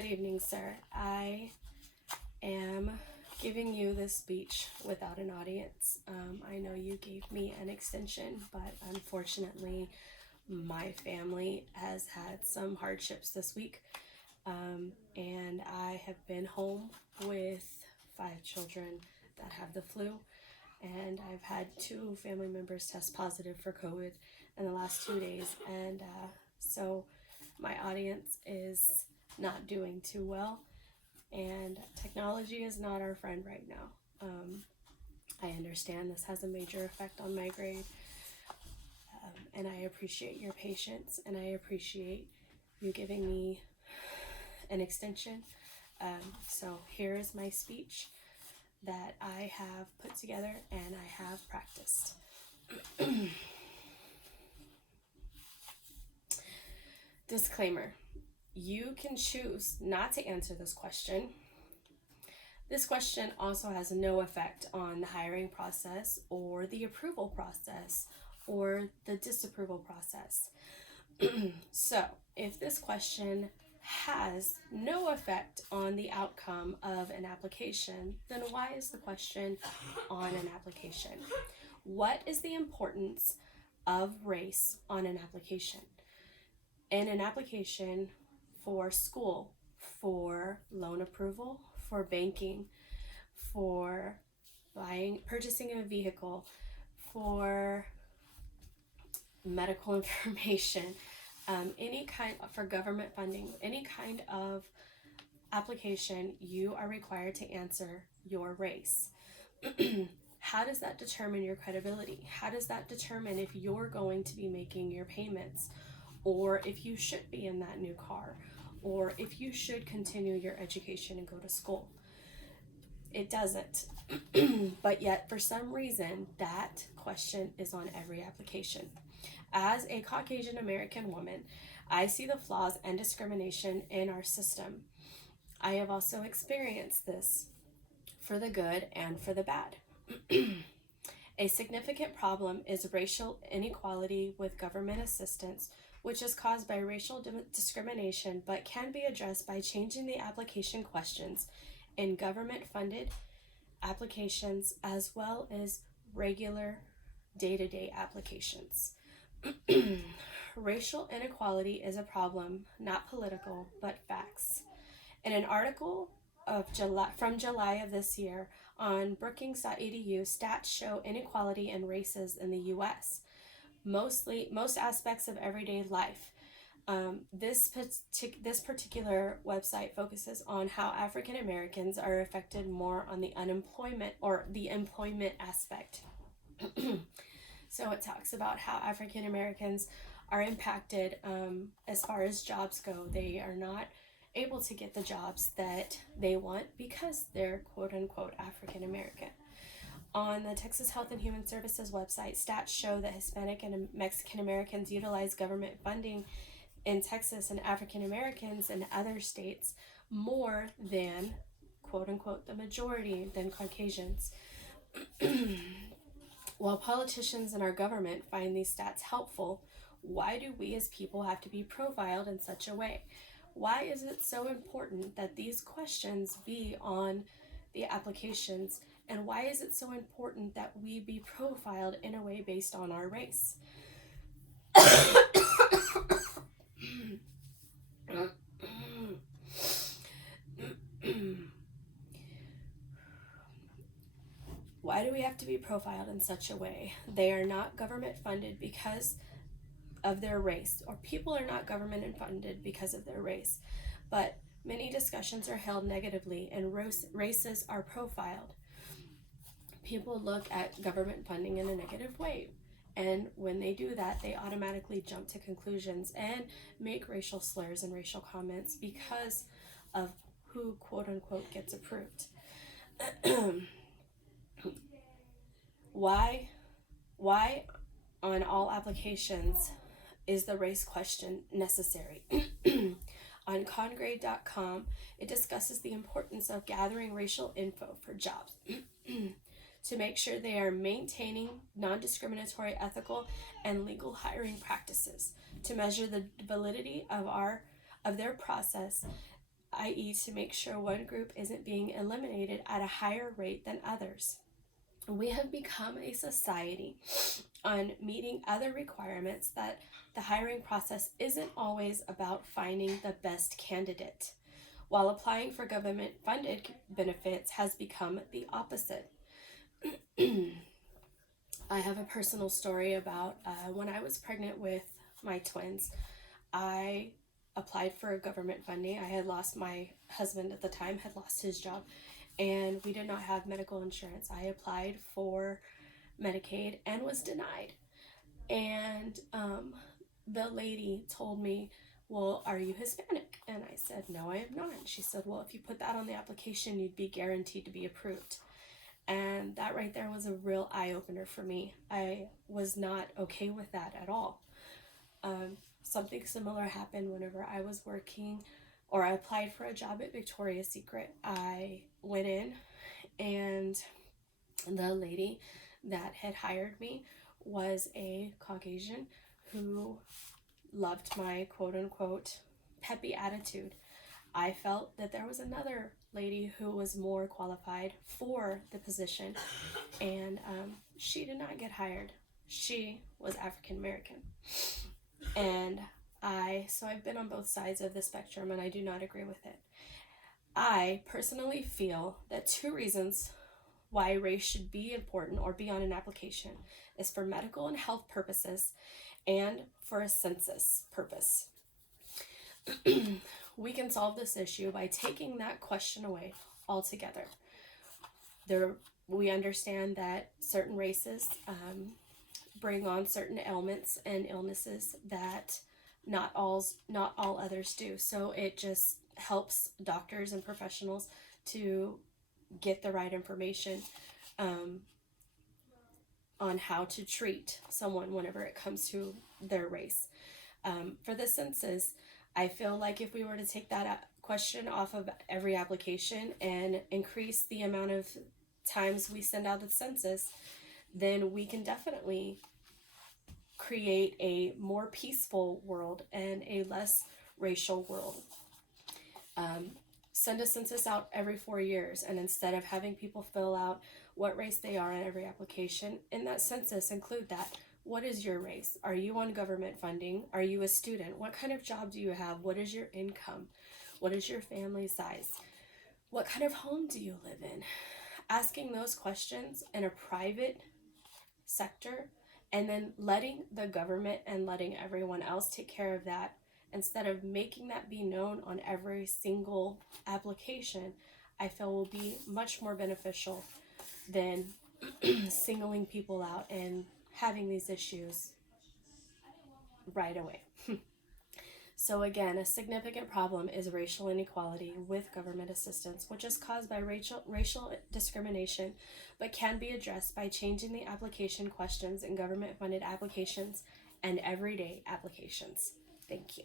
Good evening, sir. I am giving you this speech without an audience. I know you gave me an extension, but unfortunately, my family has had some hardships this week, and I have been home with 5 children that have the flu, and I've had 2 family members test positive for COVID in the last 2 days, and so my audience is not doing too well, and technology is not our friend right now. I understand this has a major effect on my grade, and I appreciate your patience, and I appreciate you giving me an extension. So here is my speech that I have put together and I have practiced. Disclaimer. You can choose not to answer this question. This question also has no effect on the hiring process or the approval process or the disapproval process. So, if this question has no effect on the outcome of an application, then why is the question on an application? What is the importance of race on an application? In an application for school, for loan approval, for banking, for purchasing a vehicle, for medical information, for government funding, any kind of application, you are required to answer your race. How does that determine your credibility? How does that determine if you're going to be making your payments, or if you should be in that new car, or if you should continue your education and go to school? It doesn't. But yet, for some reason, that question is on every application. As a Caucasian American woman, I see the flaws and discrimination in our system. I have also experienced this for the good and for the bad. A significant problem is racial inequality with government assistance, which is caused by racial discrimination but can be addressed by changing the application questions in government-funded applications as well as regular day-to-day applications. Racial inequality is a problem, not political, but facts. In an article from July of this year on Brookings.edu, stats show inequality in races in the U.S. Most aspects of everyday life. This particular website focuses on how African Americans are affected more on the unemployment or the employment aspect. So it talks about how African Americans are impacted as far as jobs go. They are not able to get the jobs that they want because they're quote unquote African American. On the Texas Health and Human Services website, stats show that Hispanic and Mexican Americans utilize government funding in Texas and African Americans in other states more than quote unquote the majority than Caucasians. While politicians and our government find these stats helpful, why do we as people have to be profiled in such a way? Why is it so important that these questions be on the applications? And why is it so important that we be profiled in a way based on our race? Why do we have to be profiled in such a way? They are not government funded because of their race, or people are not government funded because of their race. But many discussions are held negatively and races are profiled. People look at government funding in a negative way. And when they do that, they automatically jump to conclusions and make racial slurs and racial comments because of who, quote unquote, gets approved. Why on all applications is the race question necessary? On Congrade.com, it discusses the importance of gathering racial info for jobs to make sure they are maintaining non-discriminatory, ethical, and legal hiring practices, to measure the validity of their process i.e., to make sure one group isn't being eliminated at a higher rate than others. We have become a society on meeting other requirements that the hiring process isn't always about finding the best candidate, while applying for government funded benefits has become the opposite. I have a personal story about when I was pregnant with my twins. I applied for government funding. I had lost my husband at the time, had lost his job, and we did not have medical insurance. I applied for Medicaid and was denied. And the lady told me, well, are you Hispanic? And I said, no, I am not. And she said, well, if you put that on the application, you'd be guaranteed to be approved. And that right there was a real eye-opener for me. I was not okay with that at all. Something similar happened whenever I was working, or I applied for a job at Victoria's Secret. I went in, and the lady that had hired me was a Caucasian who loved my quote-unquote peppy attitude. I felt that there was another lady who was more qualified for the position, and she did not get hired. She was African American. And I've been on both sides of the spectrum, and I do not agree with it. I personally feel that two reasons why race should be important or be on an application is for medical and health purposes and for a census purpose. We can solve this issue by taking that question away altogether. We understand that certain races bring on certain ailments and illnesses that not all others do. So it just helps doctors and professionals to get the right information on how to treat someone whenever it comes to their race. For the census, I feel like if we were to take that question off of every application and increase the amount of times we send out the census, then we can definitely create a more peaceful world and a less racial world. Send a census out every 4 years, and instead of having people fill out what race they are in every application, in that census include that. What is your race? Are you on government funding? Are you a student? What kind of job do you have? What is your income? What is your family size? What kind of home do you live in? Asking those questions in a private sector, and then letting the government and letting everyone else take care of that, instead of making that be known on every single application, I feel will be much more beneficial than singling people out and having these issues right away. So again, a significant problem is racial inequality with government assistance, which is caused by racial discrimination, but can be addressed by changing the application questions in government-funded applications and everyday applications. Thank you.